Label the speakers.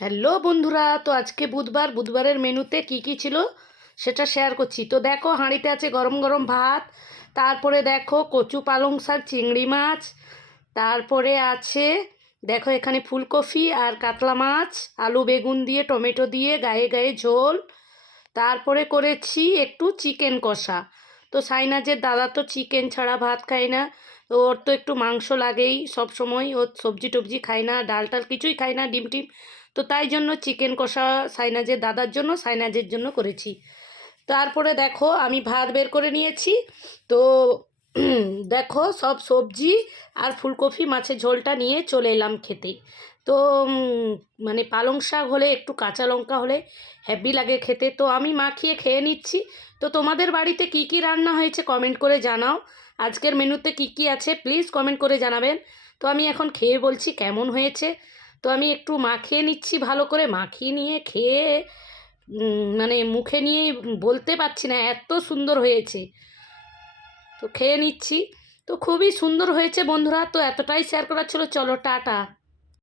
Speaker 1: Hello বন্ধুরা, তো আজকে বুধবার, বুধবারের মেনুতে কি কি ছিল সেটা শেয়ার করছি। তো দেখো, হাঁড়িতে আছে গরম গরম ভাত, তারপরে দেখো কচু পালং শাক, চিংড়ি মাছ, তারপরে আছে দেখো এখানে ফুলকপি আর কাতলা মাছ, আলু বেগুন দিয়ে, টমেটো দিয়ে, গায়ে গায়ে ঝোল, তারপরে করেছি একটু চিকেন কষা। তো সাইনাজের দাদা তো চিকেন ছাড়া ভাত খায় না ওর তো একটু মাংস লাগেই সব সময় ওর সবজি টবজি খায় না, ডাল টাল কিছুই খায় না, ডিম টিম। তো তাই জন্য চিকেন কষা সাইনাজের দাদার জন্য সাইনাজের জন্য করেছি। তারপরে দেখো, আমি ভাত বের করে নিয়েছি। তো দেখো সব সবজি আর ফুলকপি, মাছের ঝোলটা নিয়ে চলে এলাম খেতে। তো মানে পালং শাক হলে, একটু কাঁচা লঙ্কা হলে হ্যাপি লাগে খেতে। তো আমি মাখিয়ে খেয়ে নিচ্ছি। তো তোমাদের বাড়িতে কি কি রান্না হয়েছে কমেন্ট করে জানাও। আজকের মেনুতে কি কি আছে প্লিজ কমেন্ট করে জানাবেন। তো আমি এখন খেয়ে বলছি কেমন হয়েছে। তো আমি একটু মাখিয়ে নিচ্ছি ভালো করে। মাখিয়ে নিয়ে, খেয়ে মানে মুখে নিয়ে বলতে পারছি না, এত সুন্দর হয়েছে। তো খেয়ে নিচ্ছি। তো খুবই সুন্দর হয়েছে বন্ধুরা, তো এতটাই শেয়ার করার ছিল। চলো, টাটা।